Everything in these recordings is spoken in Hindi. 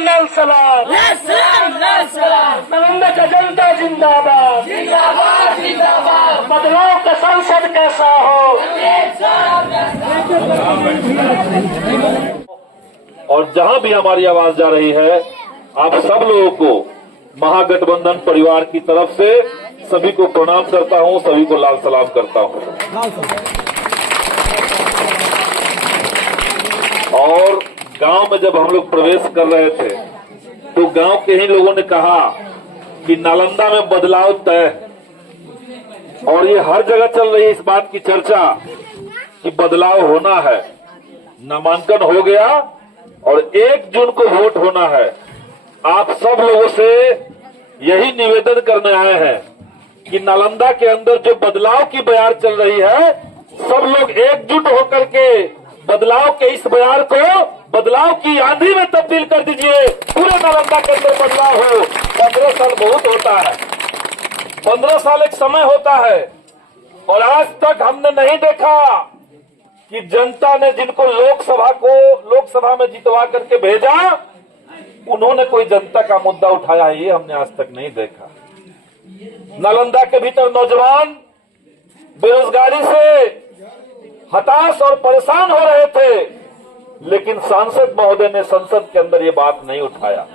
लाल सलाम, नालंदा का जनता जिंदाबाद, बदलाव का संसद कैसा हो। और जहां भी हमारी आवाज जा रही है, आप सब लोगों को महागठबंधन परिवार की तरफ से सभी को प्रणाम करता हूं, सभी को लाल सलाम करता हूं। और गांव में जब हम लोग प्रवेश कर रहे थे तो गांव के ही लोगों ने कहा कि नालंदा में बदलाव तय, और ये हर जगह चल रही है इस बात की चर्चा कि बदलाव होना है। नामांकन हो गया और 1 जून को वोट होना है। आप सब लोगों से यही निवेदन करने आए हैं कि नालंदा के अंदर जो बदलाव की बयार चल रही है, सब लोग एकजुट होकर के बदलाव के इस बयार को बदलाव की आंधी में तब्दील कर दीजिए। पूरे नालंदा के अंदर बदलाव हो। 15 साल बहुत होता है, 15 साल एक समय होता है, और आज तक हमने नहीं देखा कि जनता ने जिनको लोकसभा में जितवा करके भेजा, उन्होंने कोई जनता का मुद्दा उठाया है, ये हमने आज तक नहीं देखा। नालंदा के भीतर नौजवान बेरोजगारी से हताश और परेशान हो रहे थे, लेकिन सांसद महोदय ने संसद के अंदर ये बात नहीं उठाया।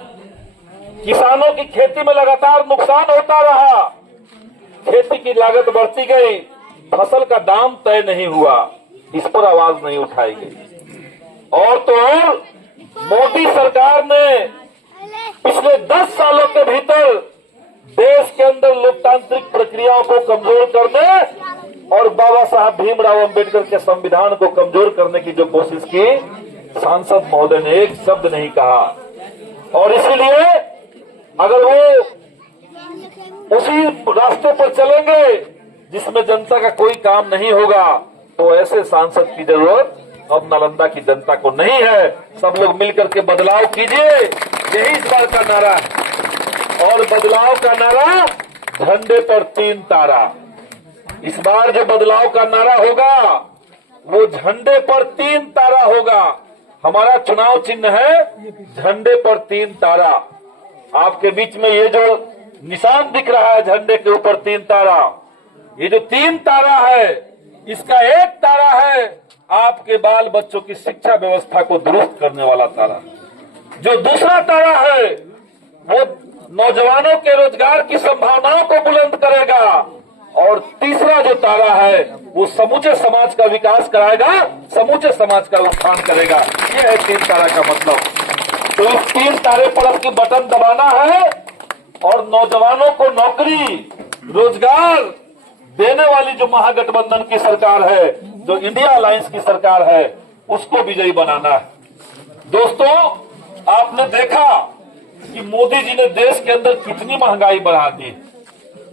किसानों की खेती में लगातार नुकसान होता रहा, खेती की लागत बढ़ती गई, फसल का दाम तय नहीं हुआ, इस पर आवाज नहीं उठाई गई। और तो और मोदी सरकार ने पिछले 10 सालों के भीतर देश के अंदर लोकतांत्रिक प्रक्रियाओं को कमजोर करने और बाबा साहब भीमराव अंबेडकर के संविधान को कमजोर करने की जो कोशिश की, सांसद महोदय ने एक शब्द नहीं कहा। और इसीलिए अगर वो उसी रास्ते पर चलेंगे जिसमें जनता का कोई काम नहीं होगा, तो ऐसे सांसद की जरूरत अब नालंदा की जनता को नहीं है। सब लोग मिलकर के बदलाव कीजिए, यही इस बार का नारा है। और बदलाव का नारा, झंडे पर 3 तारा। इस बार जो बदलाव का नारा होगा वो झंडे पर 3 तारा होगा। हमारा चुनाव चिन्ह है झंडे पर 3 तारा। आपके बीच में ये जो निशान दिख रहा है झंडे के ऊपर 3 तारा, ये जो 3 तारा है, इसका एक तारा है आपके बाल बच्चों की शिक्षा व्यवस्था को दुरुस्त करने वाला तारा। जो दूसरा तारा है वो नौजवानों के रोजगार की संभावनाओं को बुलंद करेगा, और तीसरा जो तारा है वो समूचे समाज का विकास कराएगा, समूचे समाज का उत्थान करेगा। ये है 3 तारा का मतलब। तो इस 3 तारे पर आपकी बटन दबाना है और नौजवानों को नौकरी रोजगार देने वाली जो महागठबंधन की सरकार है, जो इंडिया अलायंस की सरकार है, उसको विजयी बनाना है। दोस्तों, आपने देखा कि मोदी जी ने देश के अंदर कितनी महंगाई बढ़ा दी।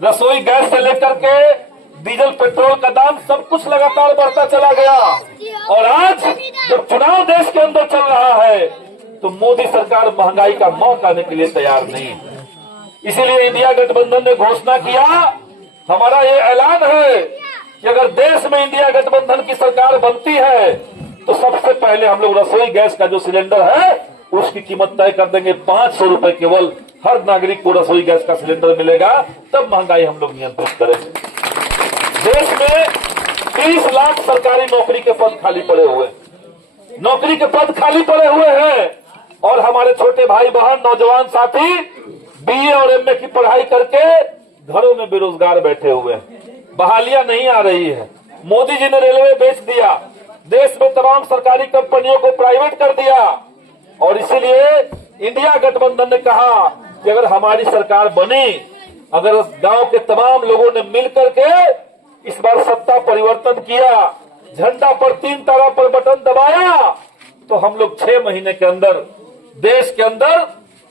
रसोई गैस से लेकर के डीजल पेट्रोल का दाम सब कुछ लगातार बढ़ता चला गया, और आज जब चुनाव देश के अंदर चल रहा है तो मोदी सरकार महंगाई का मौका आने के लिए तैयार नहीं है। इसीलिए इंडिया गठबंधन ने घोषणा किया, हमारा ये ऐलान है कि अगर देश में इंडिया गठबंधन की सरकार बनती है तो सबसे पहले हम लोग रसोई गैस का जो सिलेंडर है उसकी कीमत तय कर देंगे। 500 रुपए केवल हर नागरिक को रसोई गैस का सिलेंडर मिलेगा, तब महंगाई हम लोग नियंत्रित करेंगे। देश में 30 लाख सरकारी नौकरी के पद खाली पड़े हुए हैं, और हमारे छोटे भाई बहन नौजवान साथी BA और MA की पढ़ाई करके घरों में बेरोजगार बैठे हुए हैं। बहालियां नहीं आ रही है। मोदी जी ने रेलवे बेच दिया, देश में तमाम सरकारी कंपनियों को प्राइवेट कर दिया, और इसीलिए इंडिया गठबंधन ने कहा कि अगर हमारी सरकार बनी, अगर गांव के तमाम लोगों ने मिलकर के इस बार सत्ता परिवर्तन किया, झंडा पर 3 तारा पर बटन दबाया, तो हम लोग 6 महीने के अंदर देश के अंदर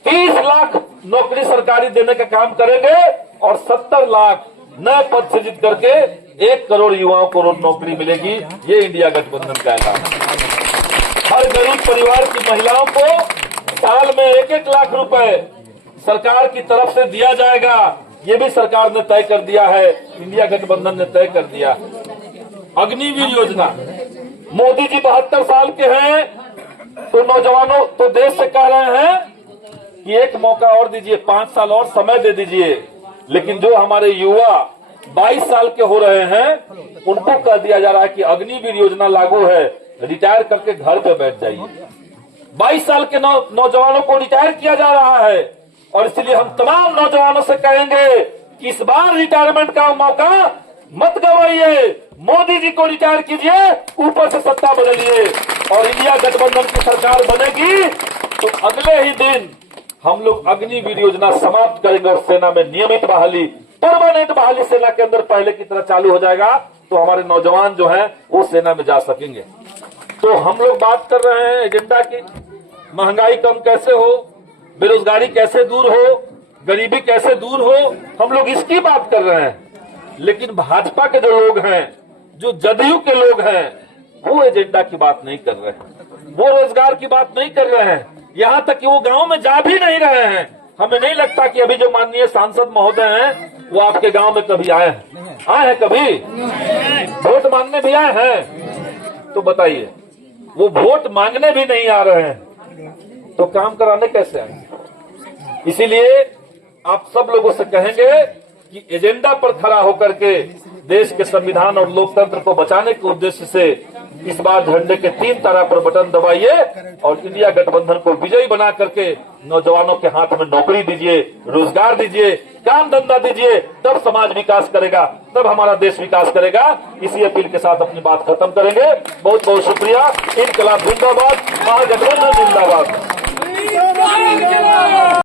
30 लाख नौकरी सरकारी देने का काम करेंगे, और 70 लाख नए पद सृजित करके 1 करोड़ युवाओं को नौकरी मिलेगी। ये इंडिया गठबंधन का ऐलान है। हर गरीब परिवार की महिलाओं को साल में 1-1 लाख रुपए सरकार की तरफ से दिया जाएगा। ये भी सरकार ने तय कर दिया है, इंडिया गठबंधन ने तय कर दिया। अग्निवीर योजना, मोदी जी 72 साल के हैं, तो नौजवानों तो देश से कह रहे हैं कि एक मौका और दीजिए, 5 साल और समय दे दीजिए। लेकिन जो हमारे युवा 22 साल के हो रहे हैं उनको कह दिया जा रहा है कि अग्निवीर योजना लागू है, रिटायर करके घर पे बैठ जाइए। 22 साल के नौजवानों को रिटायर किया जा रहा है और इसलिए हम तमाम नौजवानों से कहेंगे कि इस बार रिटायरमेंट का मौका मत गवाइए। मोदी जी को रिटायर कीजिए, ऊपर से सत्ता बदलिए और इंडिया गठबंधन की सरकार बनेगी तो अगले ही दिन हम लोग अग्निवीर योजना समाप्त करेंगे और सेना में नियमित बहाली, परमानेंट बहाली सेना के अंदर पहले की तरह चालू हो जाएगा। तो हमारे नौजवान जो हैं वो सेना में जा सकेंगे। तो हम लोग बात कर रहे हैं एजेंडा की, महंगाई कम कैसे हो, बेरोजगारी कैसे दूर हो, गरीबी कैसे दूर हो, हम लोग इसकी बात कर रहे हैं। लेकिन भाजपा के जो लोग हैं, जो जदयू के लोग हैं, वो एजेंडा की बात नहीं कर रहे हैं, वो रोजगार की बात नहीं कर रहे हैं, यहाँ तक कि वो गांव में जा भी नहीं रहे हैं। हमें नहीं लगता कि अभी जो माननीय सांसद महोदय हैं वो आपके गांव में कभी आए हैं कभी वोट मांगने भी आए हैं? तो बताइए, वो वोट मांगने भी नहीं आ रहे हैं तो काम कराने कैसे आएंगे? इसीलिए आप सब लोगों से कहेंगे कि एजेंडा पर खड़ा होकर के देश के संविधान और लोकतंत्र को बचाने के उद्देश्य से इस बार झंडे के 3 तारा पर बटन दबाइए और इंडिया गठबंधन को विजयी बना करके नौजवानों के हाथ में नौकरी दीजिए, रोजगार दीजिए, काम धंधा दीजिए, तब समाज विकास करेगा, तब हमारा देश विकास करेगा। इसी अपील के साथ अपनी बात खत्म करेंगे। बहुत बहुत शुक्रिया। इनकलाब जिंदाबाद, महागठबंधन जिंदाबाद।